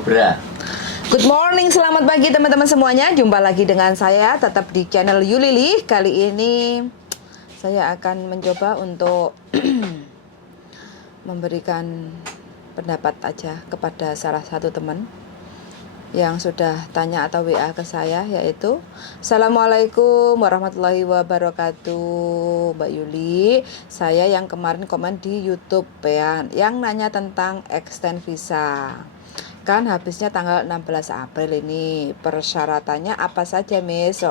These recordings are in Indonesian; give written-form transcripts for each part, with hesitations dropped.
Kubra. Good morning, selamat pagi teman-teman semuanya. Jumpa lagi dengan saya tetap di channel Yulili. Kali ini saya akan mencoba untuk memberikan pendapat aja kepada salah satu teman yang sudah tanya atau WA ke saya, yaitu Assalamualaikum warahmatullahi wabarakatuh Mbak Yuli. Saya yang kemarin komen di YouTube yang nanya tentang extend visa. Kan habisnya tanggal 16 April ini. Persyaratannya apa saja, Miss?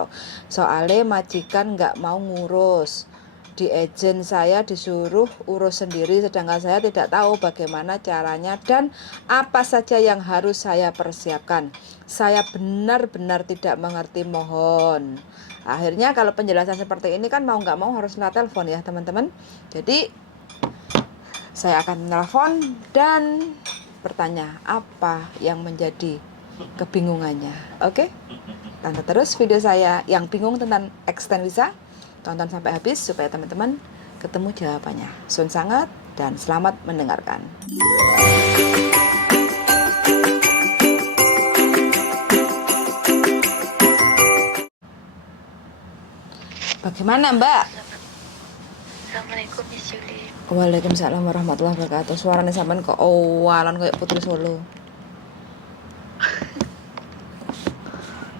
Soalnya majikan nggak mau ngurus. Di agent saya disuruh urus sendiri, sedangkan saya tidak tahu bagaimana caranya dan apa saja yang harus saya persiapkan. Saya benar-benar tidak mengerti, mohon. Akhirnya kalau penjelasan seperti ini kan mau nggak mau harus telepon ya teman-teman. Jadi saya akan telepon dan bertanya apa yang menjadi kebingungannya. Oke? Tonton terus video saya yang bingung tentang extend visa. Tonton sampai habis supaya teman-teman ketemu jawabannya. Sun sangat dan selamat mendengarkan. Bagaimana, Mbak? Assalamualaikum Miss Yuli. Waalaikumsalam warahmatullahi wabarakatuh. Suaranya sampean kok awalan kayak Putri Solo.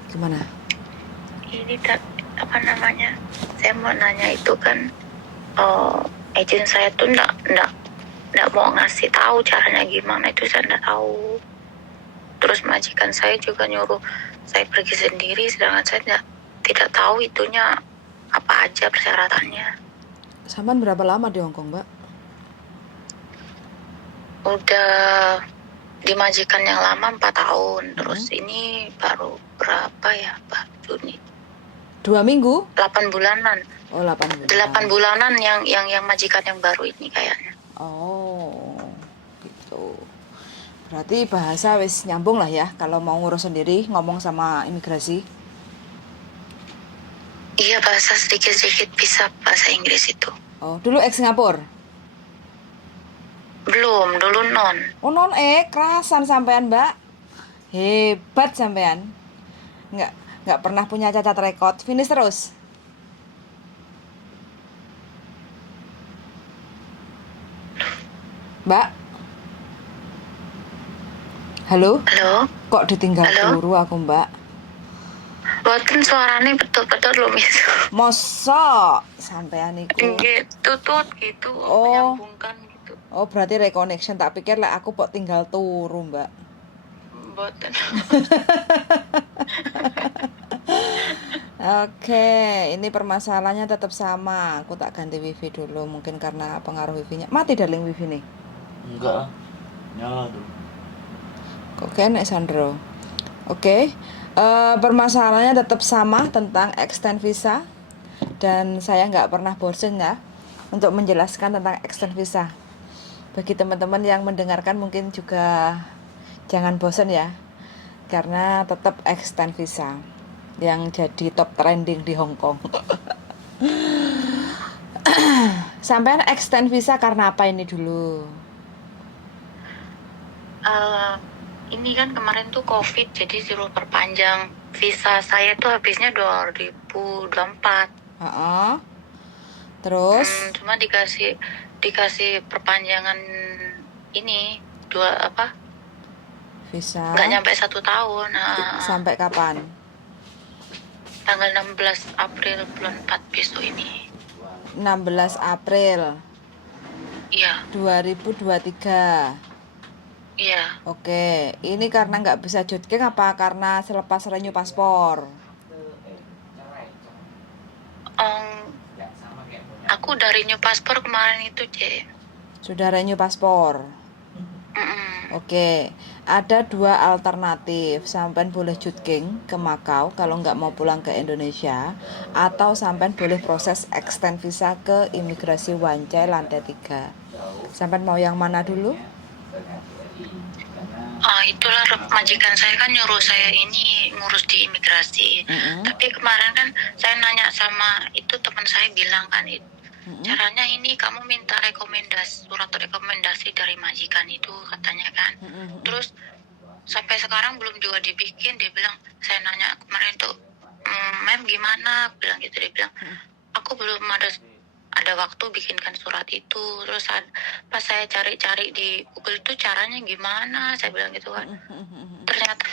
Gimana? Ini apa namanya? Saya mau nanya itu kan, agent saya tuh nggak mau ngasih tahu caranya gimana, itu saya nggak tahu. Terus majikan saya juga nyuruh saya pergi sendiri, sedangkan saya tidak tahu itunya apa aja persyaratannya. Sampean berapa lama di Hong Kong, Mbak? Udah di majikan yang lama 4 tahun, terus ini baru berapa ya, Pak? Juni. 2 minggu? 8 bulanan. Oh, 8 bulan. 8 bulanan yang majikan yang baru ini kayaknya. Oh, gitu. Berarti bahasa wis nyambung lah ya kalau mau ngurus sendiri, ngomong sama imigrasi. Iya, bahasa sedikit-sedikit bisa bahasa Inggris itu. Oh, dulu ex Singapura? Belum, dulu non. Oh, non kerasan sampean, Mbak. Hebat sampean. Nggak pernah punya cacat rekod. Finish terus. Mbak. Halo? Halo? Kok ditinggal Halo? guru aku, Mbak? Buatin suaranya betul-betul loh, Miss. Mosok sampean iku. Gitu tuh, gitu. Oh. Menyambungkan gitu. Oh, berarti reconnection. Tak pikir lah aku kok tinggal turu, Mbak. Buatan. Oke, ini permasalahannya tetap sama. Aku tak ganti wifi dulu, mungkin karena pengaruh wifi-nya. Mati darling wifi nih. Enggak, nyala tuh. Kok kena Sandro? Oke, permasalahannya tetap sama tentang extend visa. Dan saya nggak pernah bosen ya untuk menjelaskan tentang extend visa. Bagi teman-teman yang mendengarkan mungkin juga jangan bosen ya, karena tetap extend visa yang jadi top trending di Hong Kong. Sampean extend visa karena apa ini dulu? Ini kan kemarin tuh COVID, jadi suruh perpanjang visa saya tuh habisnya 2024. Terus? Cuma dikasih perpanjangan ini Visa? Nggak nyampe 1 tahun. Sampai kapan? Tanggal 16 April bulan 4 besok ini. 16 April. Iya. 2023. Iya. Oke, ini karena nggak bisa jogging apa karena selepas renew paspor? Aku dari renew paspor kemarin itu, C. Sudah renew paspor? Oke, ada 2 alternatif. Sampean boleh jogging ke Macau kalau nggak mau pulang ke Indonesia, atau sampean boleh proses extend visa ke imigrasi Wancai lantai 3. Sampean mau yang mana dulu? Itulah majikan saya kan nyuruh saya ini ngurus di imigrasi. Tapi kemarin kan saya nanya sama itu, teman saya bilang kan, caranya ini kamu minta surat rekomendasi dari majikan itu katanya kan. Terus sampai sekarang belum juga dibikin. Dia bilang, saya nanya kemarin tuh, Mem gimana? Aku bilang gitu. Dia bilang, aku belum ada waktu bikinkan surat itu. Terus pas saya cari-cari di Google itu caranya gimana, saya bilang gitu kan. Ternyata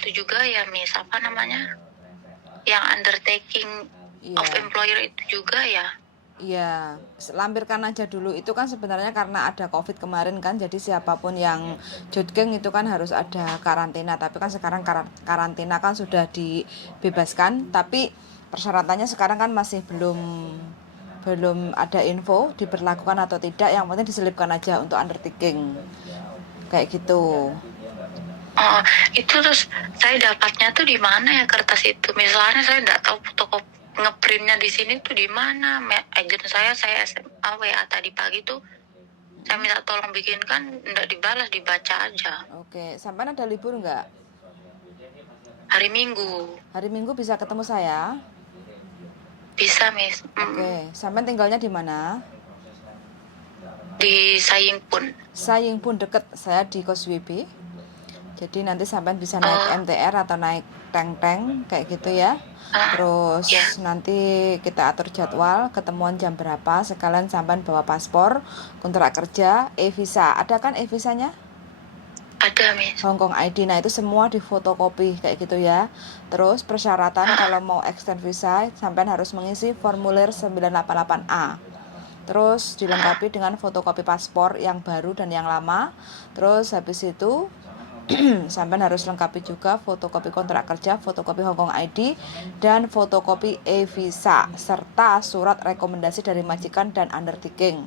itu juga ya Miss, apa namanya, yang undertaking Iya. of employer itu juga ya. Iya, lampirkan aja dulu. Itu kan sebenarnya karena ada COVID kemarin kan, jadi siapapun yang jogging itu kan harus ada karantina. Tapi kan sekarang karantina kan sudah dibebaskan, tapi persyaratannya sekarang kan masih belum ada info diberlakukan atau tidak. Yang penting diselipkan aja untuk undertaking. Kayak gitu. Oh, itu terus saya dapatnya tuh di mana ya kertas itu? Misalnya saya nggak tahu toko ngeprintnya di sini tuh di mana. Agent saya SMA WA tadi pagi tuh saya minta tolong bikinkan, nggak dibalas, dibaca aja. Oke, sampai ada libur nggak? Hari Minggu Hari Minggu bisa ketemu saya? bisa Miss. Oke, sampai tinggalnya di mana? Di Saying pun. Saying pun deket, saya di Koswibi. Jadi nanti sampai bisa naik MTR atau naik tank kayak gitu ya. Terus nanti kita atur jadwal ketemuan jam berapa. Sekalian sampai bawa paspor, kontrak kerja, e-visa. Ada kan e-visanya? Ada Miss. Hongkong ID. Nah itu semua di fotokopi kayak gitu ya. Terus persyaratan kalau mau extend visa sampai harus mengisi formulir 988A. Terus dilengkapi dengan fotokopi paspor yang baru dan yang lama. Terus habis itu sampai harus lengkapi juga fotokopi kontrak kerja, fotokopi Hongkong ID, dan fotokopi e-visa serta surat rekomendasi dari majikan dan undertaking.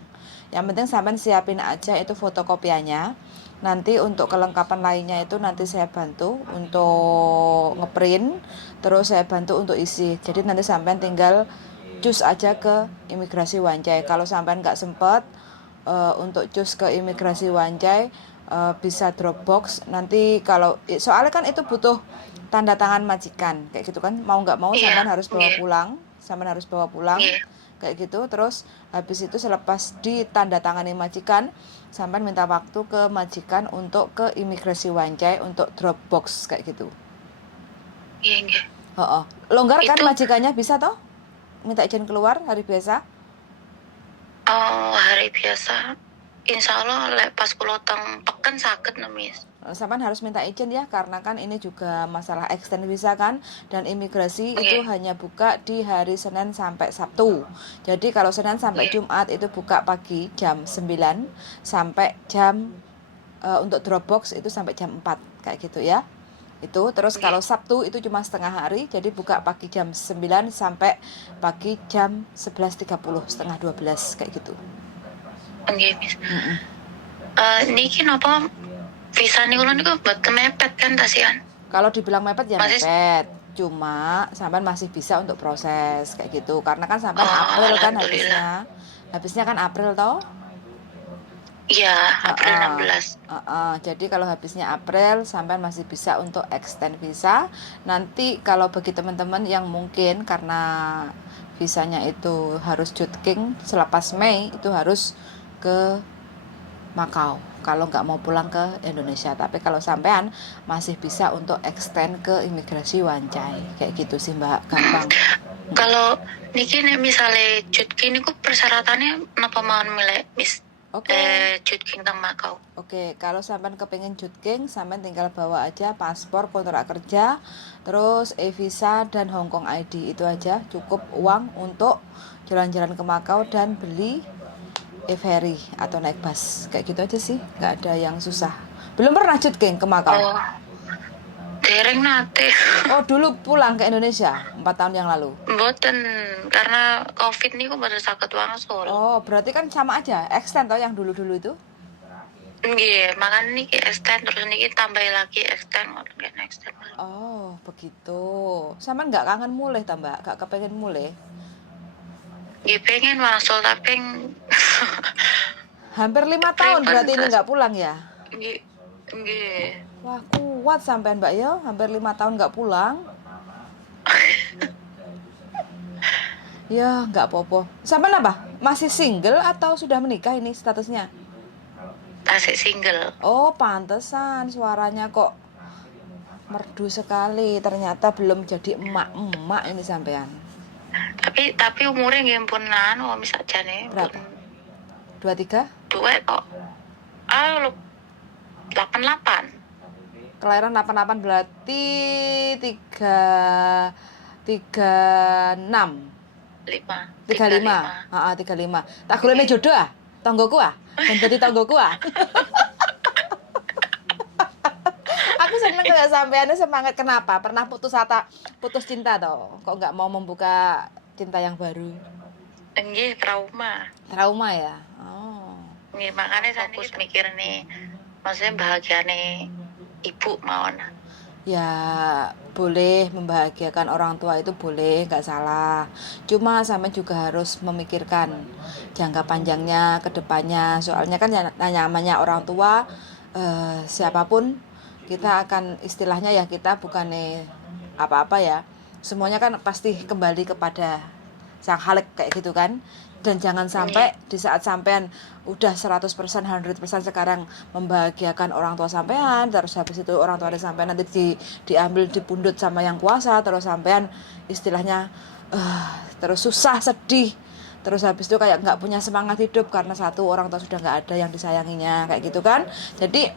Yang penting sampai siapin aja itu fotokopiannya. Nanti untuk kelengkapan lainnya itu nanti saya bantu untuk ngeprint, terus saya bantu untuk isi. Jadi nanti sampai tinggal cus aja ke imigrasi Wanjai. Kalau sampai nggak sempet untuk cus ke imigrasi Wanjai, bisa Dropbox. Nanti kalau soalnya kan itu butuh tanda tangan majikan kayak gitu kan, mau nggak mau sampean harus bawa pulang kayak gitu. Terus habis itu selepas ditandatangani majikan, sampean minta waktu ke majikan untuk ke imigrasi Wanjai untuk Dropbox kayak gitu. Iya. Longgar kan majikannya, bisa toh minta izin keluar hari biasa? Oh, hari biasa insya Allah pas kulotong pekan sakit Miss. Sampai harus minta izin ya, karena kan ini juga masalah extend visa kan, dan imigrasi itu hanya buka di hari Senin sampai Sabtu. Jadi kalau Senin sampai Jumat itu buka pagi jam 9 sampai jam untuk Dropbox itu sampai jam 4 kayak gitu ya. Itu terus kalau Sabtu itu cuma setengah hari, jadi buka pagi jam 9 sampai pagi jam 11.30, setengah 12 kayak gitu. Oke, Miss. Niki napa visa nih ulun niku buat mepet kan kasihan. Kalau dibilang mepet ya mepet, cuma sampean masih bisa untuk proses kayak gitu. Karena kan sampean April kan habisnya kan April toh? Iya, April 16. Jadi kalau habisnya April, sampean masih bisa untuk extend visa. Nanti kalau bagi teman-teman yang mungkin karena visanya itu harus jogging selepas Mei, itu harus ke Makau kalau nggak mau pulang ke Indonesia. Tapi kalau sampean masih bisa untuk extend ke imigrasi Wanjai kayak gitu sih Mbak, gampang. Kalau niki misalnya jogging niku persyaratannya napa mau milih Miss? Jogging teng Makau. Oke, kalau sampean kepengen jogging, sampean tinggal bawa aja paspor, kontrak kerja, terus e-visa dan Hongkong ID. Itu aja cukup uang untuk jalan-jalan ke Makau dan beli e-ferry atau naik bus. Kayak gitu aja sih, nggak ada yang susah. Belum pernah jogging ke Makau? Dereng nate. Oh, dulu pulang ke Indonesia 4 tahun yang lalu? Mboten, karena COVID nih kok baru sakit wangsul. Oh, berarti kan sama aja, extend toh yang dulu-dulu itu? Nggih, makan niki extend terus niki tambah lagi extend. Oh, begitu. Sama nggak kangen mulai tambah, nggak kepengen mulai? Ya pengen wangsul tapi hampir 5 tahun berarti ini nggak pulang ya? Nggih. Wah, kuat sampean Mbak ya, hampir 5 tahun nggak pulang. Ya, nggak apa-apa. Sampean apa? Masih single atau sudah menikah ini statusnya? Masih single. Oh, pantesan suaranya kok merdu sekali. Ternyata belum jadi emak-emak ini sampean. Tapi umurnya nggih pun anu misal jane Berapa? 23? duwe kok. 88. Kelahiran 88 berarti 36. 35. 35. Tak golekne jodoh ah. Tonggoku ah. Ben dadi tonggoku ah. Aku seneng kalau sampeannya semangat. Kenapa? Pernah putus cinta toh? Kok nggak mau membuka cinta yang baru? Nggih trauma. Trauma ya. Oh. Nggih makanya fokus mikir nih. Maksudnya bahagia nih ibu mawon. Ya boleh membahagiakan orang tua itu boleh, nggak salah. Cuma sampai juga harus memikirkan jangka panjangnya ke depannya. Soalnya kan namanya orang tua, siapapun kita akan istilahnya ya, kita bukannya apa-apa ya. Semuanya kan pasti kembali kepada Sang Khalik kayak gitu kan. Dan jangan sampai di saat sampean udah 100%, 100% sekarang membahagiakan orang tua sampean, terus habis itu orang tua sampean nanti diambil dipundut sama yang kuasa, terus sampean istilahnya terus susah, sedih, terus habis itu kayak nggak punya semangat hidup karena satu orang tua sudah nggak ada yang disayanginya kayak gitu kan. Jadi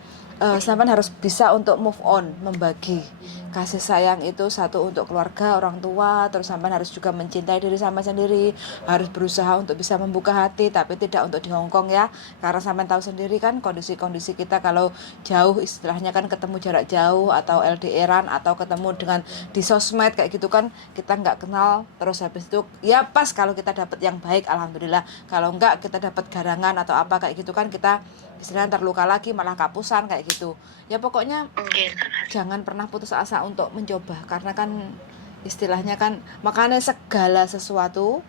sampean harus bisa untuk move on, membagi kasih sayang itu satu untuk keluarga, orang tua, terus sampean harus juga mencintai diri sampean sendiri, harus berusaha untuk bisa membuka hati, tapi tidak untuk di Hongkong ya, karena sampean tahu sendiri kan kondisi-kondisi kita kalau jauh, istilahnya kan ketemu jarak jauh atau LDRan atau ketemu dengan di sosmed kayak gitu kan, kita nggak kenal, terus habis itu ya pas kalau kita dapat yang baik alhamdulillah, kalau enggak kita dapat garangan atau apa kayak gitu kan, kita istilahnya terluka lagi malah kapusan kayak gitu ya. Pokoknya jangan pernah putus asa untuk mencoba, karena kan istilahnya kan makanya segala sesuatu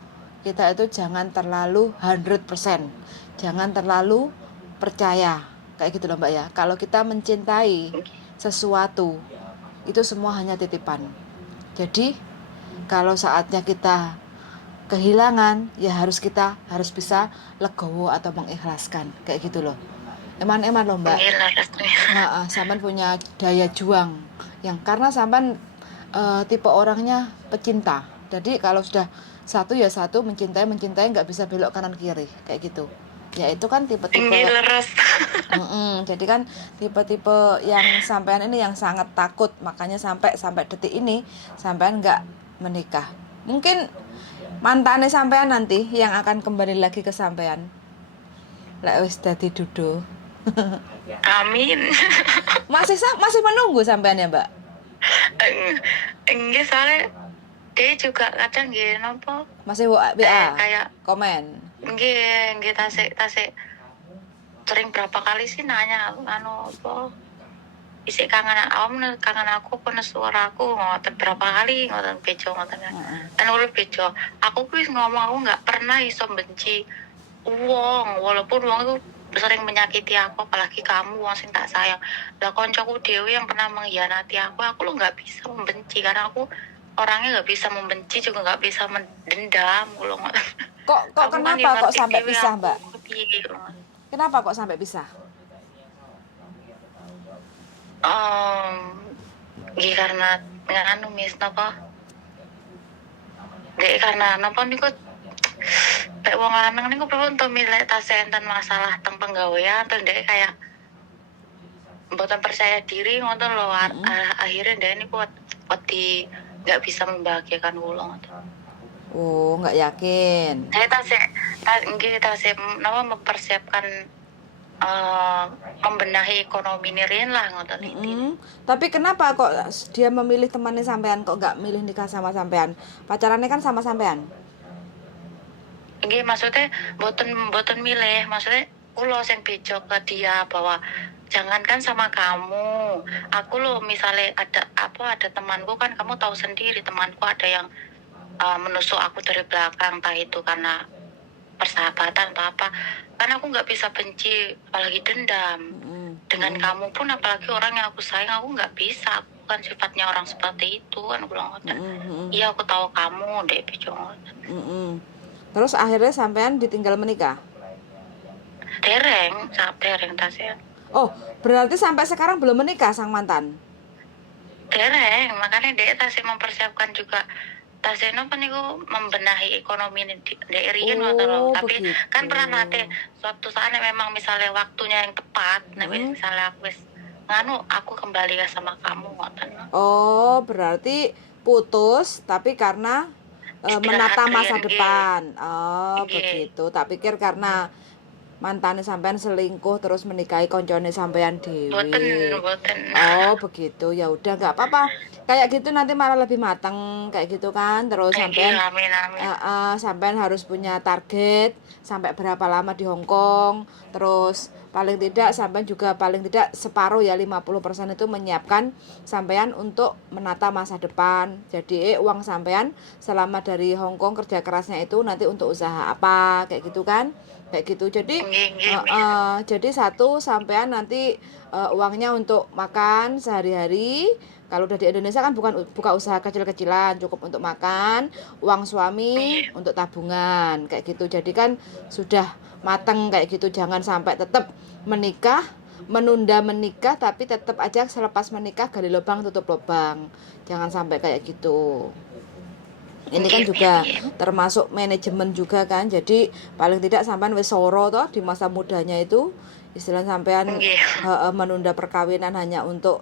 kita itu jangan terlalu 100%, jangan terlalu percaya kayak gitu loh Mbak ya. Kalau kita mencintai sesuatu itu semua hanya titipan. Jadi kalau saatnya kita kehilangan ya kita harus bisa legowo atau mengikhlaskan kayak gitu loh. Eman loh Mbak. Sampean punya daya juang yang karena sampean tipe orangnya pecinta. Jadi kalau sudah satu ya satu, mencintai nggak bisa belok kanan kiri kayak gitu. Ya itu kan tipe-tipe. Jadi kan tipe-tipe yang sampean ini yang sangat takut, makanya sampai detik ini sampean nggak menikah. Mungkin mantannya sampean nanti yang akan kembali lagi ke sampean. Lek wis dadi dudo. Amin. masih menunggu sampean ya Mbak? Enggak, soalnya dia juga kadang nggih nopo masih WA kayak komen nggih tasik sering berapa kali sih nanya anu apa isi kangen aku pun suaraku ngoten berapa kali ngoten bejo ngoten kan udah bejo aku kuwi ngomong aku nggak pernah iso benci wong walaupun wong itu sering menyakiti aku, apalagi kamu wong sing tak sayang. Lah koncoku dhewe yang pernah mengkhianati aku lo nggak bisa membenci karena aku orangnya nggak bisa membenci juga nggak bisa mendendam lo. Kok kenapa kok sampai pisah Mbak? Kenapa kok sampai pisah? Karena nganu mis napa? Dek karena napa niku kayak wong lanang niku perlu untuk milih tas enten masalah tentang penggawean terus dek kayak mboten percaya diri ngoten lho. Akhirnya dek niku wedi nggak bisa membahagiakan kula ngoten. Oh, nggak yakin. Saya tasih mempersiapkan membenahi ekonomi nirin lah ngoten iki. Tapi kenapa kok dia memilih temannya sampean kok nggak milih nikah sama sampean? Pacarannya kan sama sampean. Nggih, maksudnya boten milih, maksudnya kula sing bejo ke dia bahwa jangankan sama kamu, aku lo misalnya ada temanku kan kamu tahu sendiri temanku ada yang menusuk aku dari belakang, entah itu karena persahabatan atau apa, karena aku nggak bisa benci apalagi dendam dengan kamu pun, apalagi orang yang aku sayang aku nggak bisa, aku kan sifatnya orang seperti itu kan aku bilang iya aku tahu kamu dek bejo. Terus akhirnya sampean ditinggal menikah? Dereng tasnya. Oh, berarti sampai sekarang belum menikah sang mantan? dereng, makanya dek tasih mempersiapkan juga. Tasih napa niku membenahi ekonomi di riyen ngoten lho. Tapi begitu. kan pernah nate suatu saat memang misalnya waktunya yang tepat, nek misalnya aku wis nganu aku kembali sama kamu ngoten. Oh, berarti putus tapi karena menata masa depan. Oh, begitu. Tak pikir karena mantane sampean selingkuh terus menikahi koncone sampean dewi. Boten. Oh, begitu. Ya udah nggak apa-apa. Kayak gitu nanti malah lebih matang kayak gitu kan. Terus sampean Amin. sampean harus punya target sampai berapa lama di Hong Kong. Terus paling tidak sampean juga paling tidak separuh ya 50% itu menyiapkan sampean untuk menata masa depan. Jadi uang sampean selama dari Hong Kong kerja kerasnya itu nanti untuk usaha apa kayak gitu kan. Kayak gitu. Jadi jadi satu sampean nanti uangnya untuk makan sehari-hari. Kalau udah di Indonesia kan buka usaha kecil-kecilan, cukup untuk makan, uang suami untuk tabungan kayak gitu. Jadi kan sudah mateng kayak gitu. Jangan sampai tetap menunda menikah tapi tetap aja selepas menikah gali lubang tutup lubang. Jangan sampai kayak gitu. Ini kan juga termasuk manajemen juga kan. Jadi paling tidak sampean wis soro toh di masa mudanya itu istilah sampean menunda perkawinan hanya untuk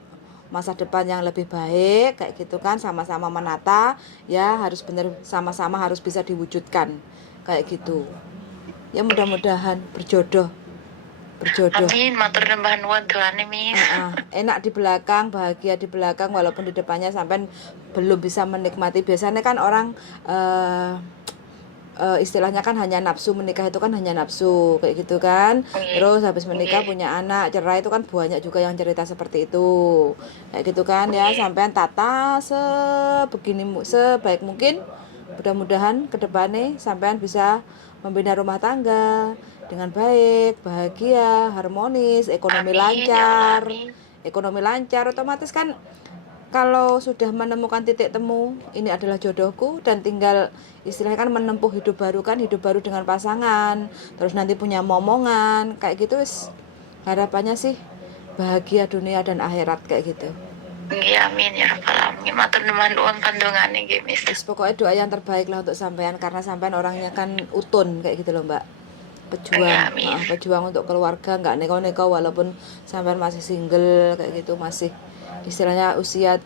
masa depan yang lebih baik kayak gitu kan, sama-sama menata ya, harus benar sama-sama harus bisa diwujudkan kayak gitu. Ya mudah-mudahan berjodoh. Amin, matur nuwun doane Miss. Enak di belakang, bahagia di belakang walaupun di depannya sampean belum bisa menikmati. Biasanya kan orang istilahnya kan hanya nafsu, menikah itu kan hanya nafsu kayak gitu kan. Terus habis menikah punya anak, cerai itu kan banyak juga yang cerita seperti itu kayak gitu kan ya. Sampean tata sebaik mungkin, mudah-mudahan ke depannya sampean bisa membina rumah tangga dengan baik, bahagia, harmonis, ekonomi lancar. Ekonomi lancar otomatis kan kalau sudah menemukan titik temu, ini adalah jodohku, dan tinggal istilahnya kan menempuh hidup baru dengan pasangan, terus nanti punya momongan kayak gitu wis, harapannya sih bahagia dunia dan akhirat kayak gitu. Amin ya rabbal alamin. Matur nuwun pandongane nggih Miss. Pokoknya doa yang terbaik lah untuk sampean, karena sampean orangnya kan utun kayak gitu loh Mbak, pejuang untuk keluarga, nggak neko-neko walaupun sampean masih single kayak gitu, masih istilahnya usia,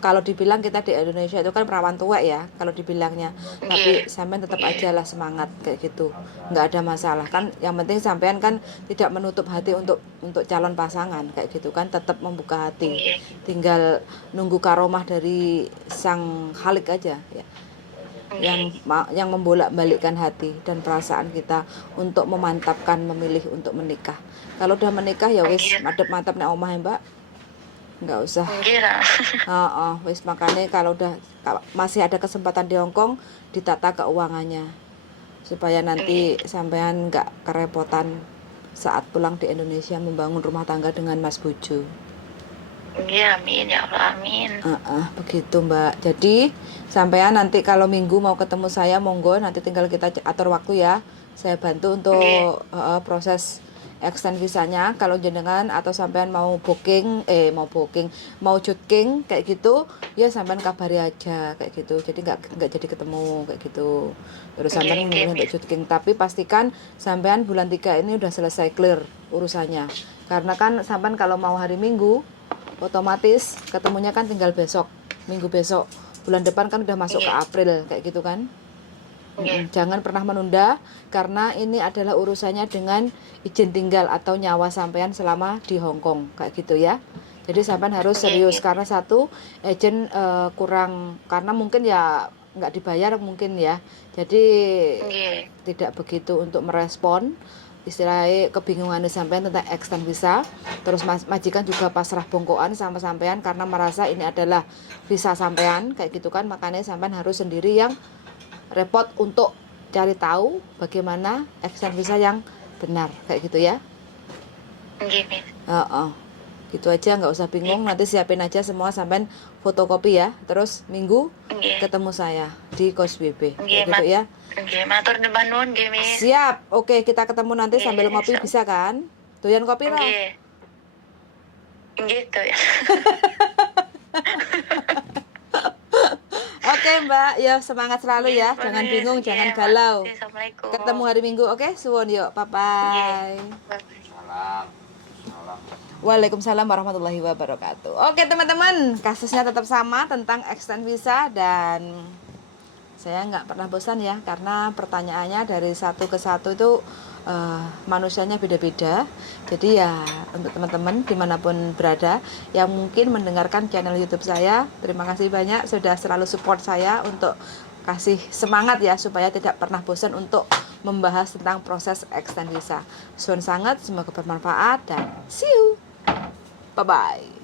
kalau dibilang kita di Indonesia itu kan perawan tua ya kalau dibilangnya, tapi sampean tetap aja lah semangat kayak gitu, nggak ada masalah kan. Yang penting sampean kan tidak menutup hati untuk calon pasangan kayak gitu kan, tetap membuka hati, tinggal nunggu karomah dari sang Khalik aja ya, yang membolak-balikkan hati dan perasaan kita untuk memantapkan memilih untuk menikah. Kalau udah menikah ya wis mantep-mantep nek omah Mbak, nggak usah. Wis makanya kalau masih ada kesempatan di Hong Kong, ditata keuangannya supaya nanti sampean nggak kerepotan saat pulang di Indonesia membangun rumah tangga dengan Mas Bojo. Amin ya Allah, amin. Begitu Mbak. Jadi sampean nanti kalau minggu mau ketemu saya, monggo, nanti tinggal kita atur waktu ya. Saya bantu untuk proses extend visanya. Kalau jenengan atau sampean mau cutking kayak gitu, ya sampean kabari aja kayak gitu. Jadi nggak jadi ketemu kayak gitu. Terus sampean memilih untuk cutking, tapi pastikan sampean bulan 3 ini udah selesai clear urusannya. Karena kan sampean kalau mau hari Minggu, otomatis ketemunya kan tinggal minggu besok. Bulan depan kan udah masuk ke April kayak gitu kan. Jangan pernah menunda, karena ini adalah urusannya dengan izin tinggal atau nyawa sampean selama di Hong Kong kayak gitu ya. Jadi sampean harus serius, karena satu agent kurang, karena mungkin ya nggak dibayar mungkin ya. Jadi tidak begitu untuk merespon istilahnya kebingungan sampean tentang extend visa. Terus majikan juga pasrah bongkoan sama sampean karena merasa ini adalah visa sampean kayak gitu kan. Makanya sampean harus sendiri yang repot untuk cari tahu bagaimana extend visa yang benar kayak gitu ya. Gitu aja, nggak usah bingung. Nanti siapin aja semua, sampean fotokopi ya. Terus Minggu ketemu saya di Kos BB kayak gitu ya. Matur nuwun nggih Miss. Siap. Oke, kita ketemu nanti sambil ngopi bisa kan? Doyan kopi lah. Nggih. Gitu ya. Mbak, ya semangat selalu ya, jangan bingung, jangan galau. Assalamualaikum. Ketemu hari Minggu, oke? Suwun yuk, bye bye. Salam. Salam. Waalaikumsalam warahmatullahi wabarakatuh. Oke teman-teman, kasusnya tetap sama tentang extend visa dan saya nggak pernah bosan ya, karena pertanyaannya dari satu ke satu itu manusianya beda-beda. Jadi ya untuk teman-teman dimanapun berada yang mungkin mendengarkan channel YouTube saya, terima kasih banyak sudah selalu support saya untuk kasih semangat ya supaya tidak pernah bosan untuk membahas tentang proses extend visa. Suwun sangat, semoga bermanfaat dan see you. Bye bye.